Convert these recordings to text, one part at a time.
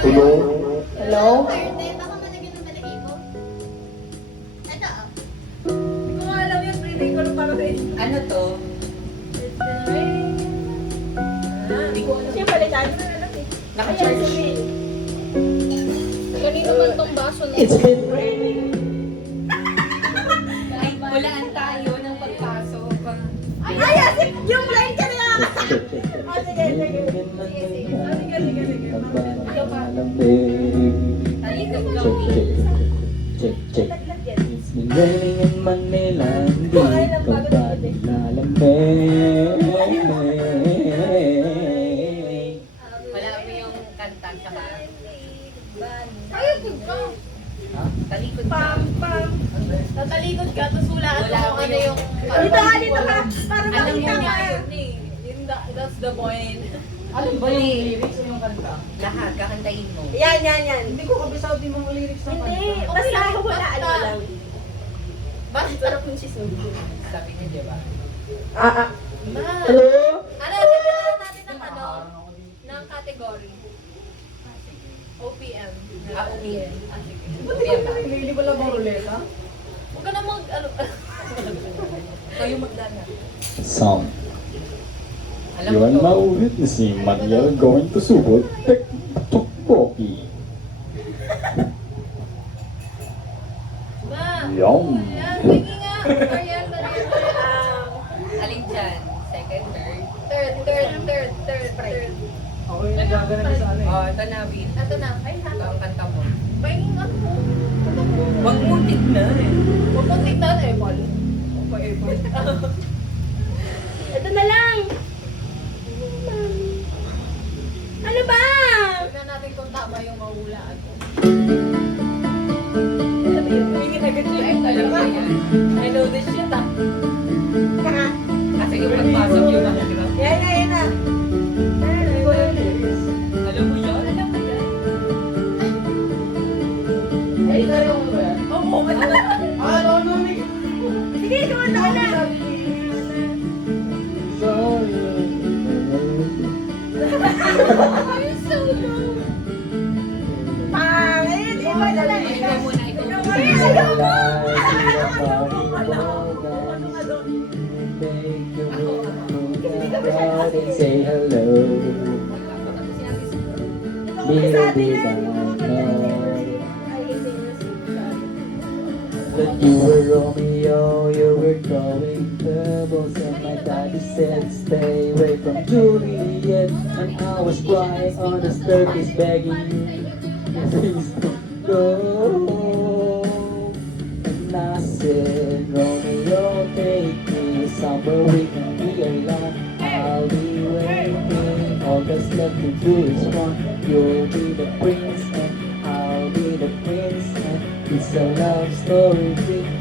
Hello? Hello? Baka malagyan ng balahibo. Ito ah. Hindi ko nga alam yung breathing ko para sa inyo. Ano to? Hindi ko alam. Siya palitan mo na alam eh. Naka-charge. Kanino man tong baso na? It's been raining. Ay, walaan tayo ng pagpasok. Ay, asik! Yung line ka na! Oh, sige, sige. Sige. Talikod ka. Check. It's been raining in Manila, hindi ka ba nilalamig? Wala mo yung kanta saka. Talikod ka. Talikod ka. Tatalikod ka, tapos hulaan Wala mo mo ano yung... yung- Dito ka, dito ka! Para Alam makita niya ka! yun eh. That's the point. Alam ba yung lyrics o yung kanta? Lahat, kakantayin mo. Yan. Hindi ko kabisado yung mga lyrics ng Hindi, kanta. basta lang, hulaan mo basta. lang. Bakit? Sarap yung sisubo. Sabi niya, di ba? Ah. Ma! Hello? Ano, sabihan natin ng ano? Ng category. OPM. OPM. Sige. Buti OPM ba? ka pinili ko lang bang ruleta? Huwag ka na mag, ano, kayo magdala. Sound. Alam You mo are to. now witnessing Mariel going to Subot Tokboki. Ma! Yum. Yan, sige nga. Mariel. Alin dyan? Second, third. Ako yung nagaganan sa ano eh. Oh, ito na, Win. Ito na. Ay, ito ang kanta mo. Pahingin ako. Huwag mong tignan eh. Huwag mong tignan eh, Paul. Ito na lang. Ano ba? Tignan natin kung tama yung mahulaan ko. Pahingin agad siya. Ay, talaga yan. I know this shit ah. Kaka. Kasi yung pagpasok yung mahirap. Yan na. Alam mo yun? Alam mo yan? Ay, tayo mo ba yan? Oo, matagal. Ano, Nick? Sige, kumanta ka na. You're so low. Pangit. Iba na lang. Ikaw muna, ikaw muna. Ay, ayaw mo. Say hello. Little did I know that you were Romeo, you were throwing pebbles, and my daddy said stay away from Juliet, and I was crying on the staircase begging you, please don't go. And I said, Romeo, take me somewhere we can be alone. I'll be waiting. All that's left to do is one. You'll be the prince and I'll be the prince, and it's a love story.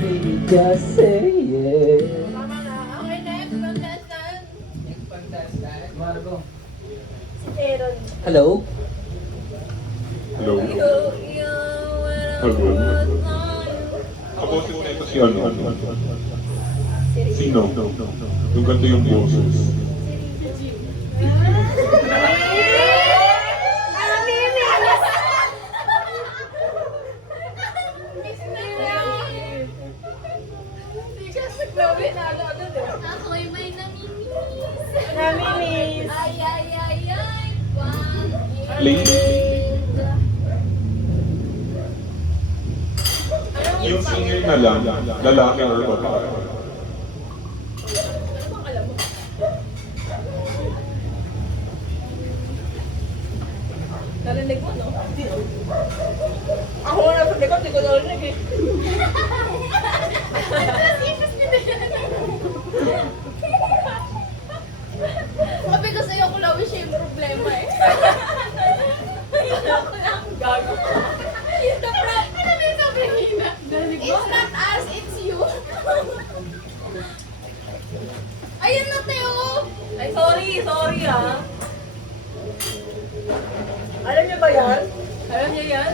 Baby, just say yeah. Okay, next. Contestant. Next contestant. Margo. Si Teron. Hello. Hello. Hello. Tapusin mo na ito si ano. Sino? Yung ganito yung boses. Ako'y may namimiss. Namimiss. Ay, ay, ay, ay. Bakit? Lady? Yung singer na lang, lalaki or babae. Narinig mo, no? Ako na sa likod, di ko narinig eh. Sabi ko sa'yo, Chloe, siya yung problema eh. Gago. It's the problem. Ano ba yung sabi Hina? It's not us, it's you. Ayun na, Teo. Ay, sorry ah. Alam niyo ba yan? Alam niyo yan?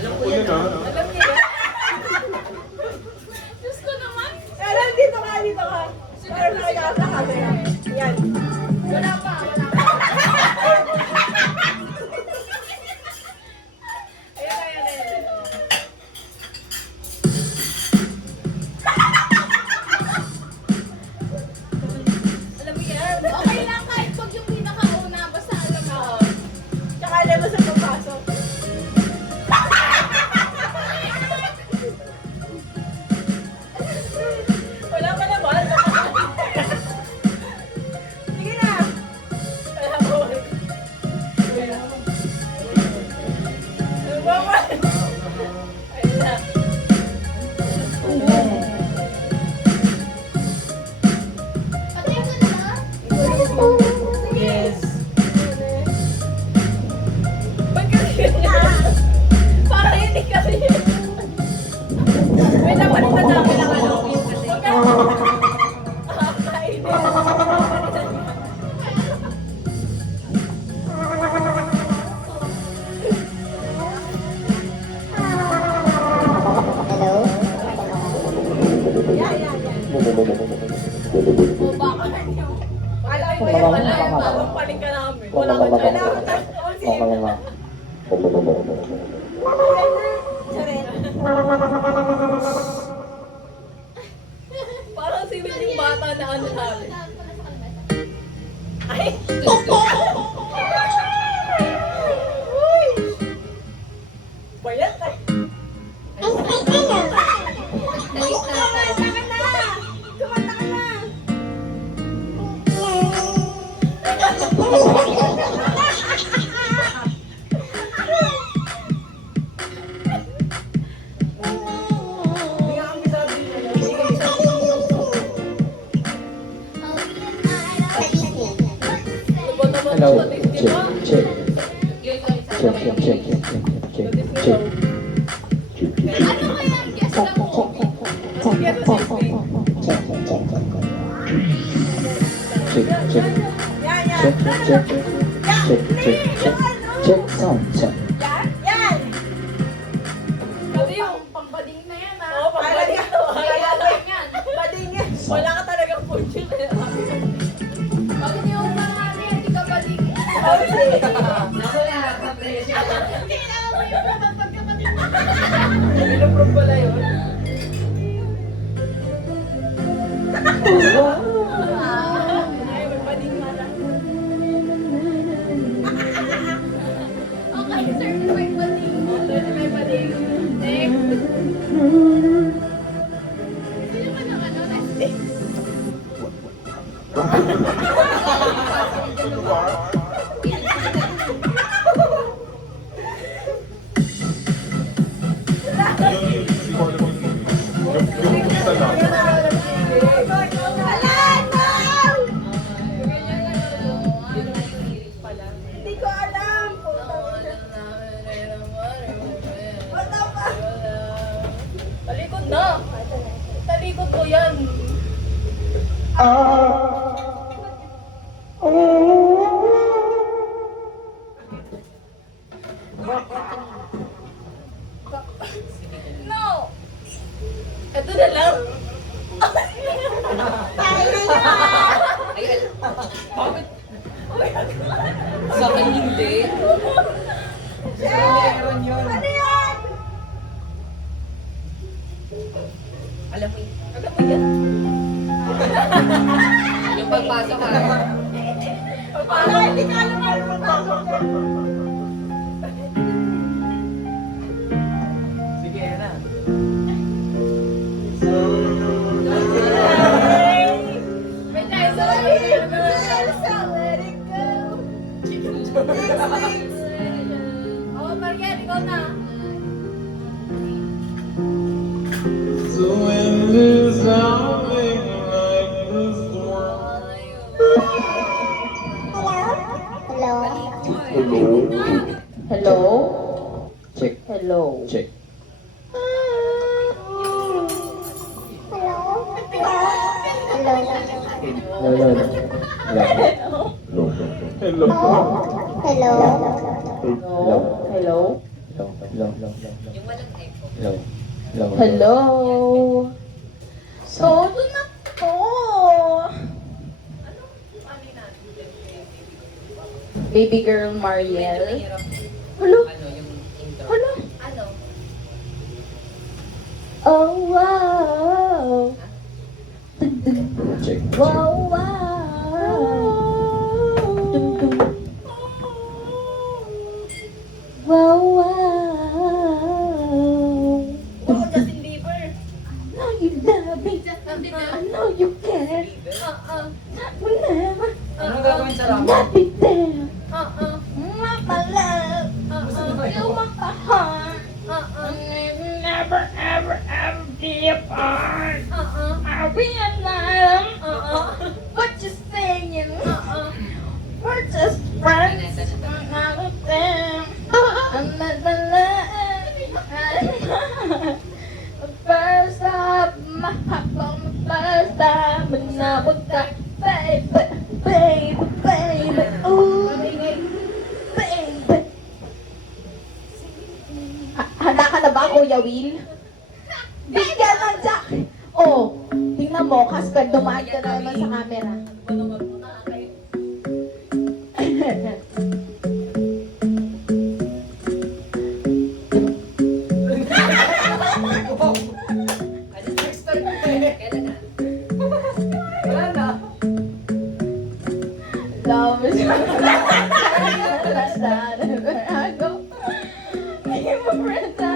Alam ko yan. Yan, Alam niyo yan? Diyos ko naman. Alam, dito ka. Para nakikita sa camera. Yan. Wala pa. Ayan. Alam mo yan? Okay lang kahit pag yung pinakauna, basta alam mo. Tsaka alam mo sa pagpasok. Wala pa naman. Sige na. Wala pa. Wala pa. Ayun na. Pati ko na. Yes. Ba't kasi parang hindi kasi may napalitan namin ang ano. Huwag ka. Kainis. O baka yung... Alam mo yan, wala yung talumpaling ka namin. Wala ka dyan. Parang si Will yung bata na ano namin. Ay! Uy! Bayat ay! Kumanta ka na! Hindi nga kami sabi niya. Hindi kami sabi niya. Hello. Check. Ano kaya? Guess lang mo. Check sound check. Yan! Sabi yung Pambading na yan ah. Oo, pambading yan. Pambading yan. bading yan. Wala ka talagang punch yun. Pag hindi mo pangalan yan, di ka bading. Kailangan mo yung pagkabading. Pinaprove pala yun. Ay, may bading pala. Okay, certified bading. May bading. Next. Sino man ang ano? Next. Yung isa lang. Hindi ko alam. Wala pa. Talikod na. Talikod ko yan. No. Ito na lang. Sa akin hindi. Meron yun. Ano yan? Alam mo yan. Yung pagpasok ka. Wala, hindi ka alam ano magpasok yan. Sige na. Wait, sorry. So let it go. Oh, Marian, ikaw na. So in this howling like the storm. Hello? Check. Hello. Check. No, no, no. No. Hello. Hello. Hello. Hello. Yung walang echo. Hello. Hello. So, doon na po. Baby girl Mariel. Mahirap. Hello. Ano yung intro? Hello. Ano? Oh, wow. Check. Wow, wow. Dum, dum. Wow, wow. Oh, Justin Bieber. Now you love me. Justin Bieber. I know you care. Whenever Anong gagawin sa ramen? I'll be there. Uh-uh. My love. You my heart. Never, ever, ever be apart. I'll be alive. What you saying? We're just friends. I'm not a them. I'm not the love. First up, my heart on the first time, but now with that baby, baby, baby, ooh, baby. Handa ka na ba, Kuya Will? Bigyan ng Jack! Oh, tingnan mo, Casper, dumaan ka na naman sa camera. Next time eh. Kailan na? Wala na. Love is I go. Give a friend no.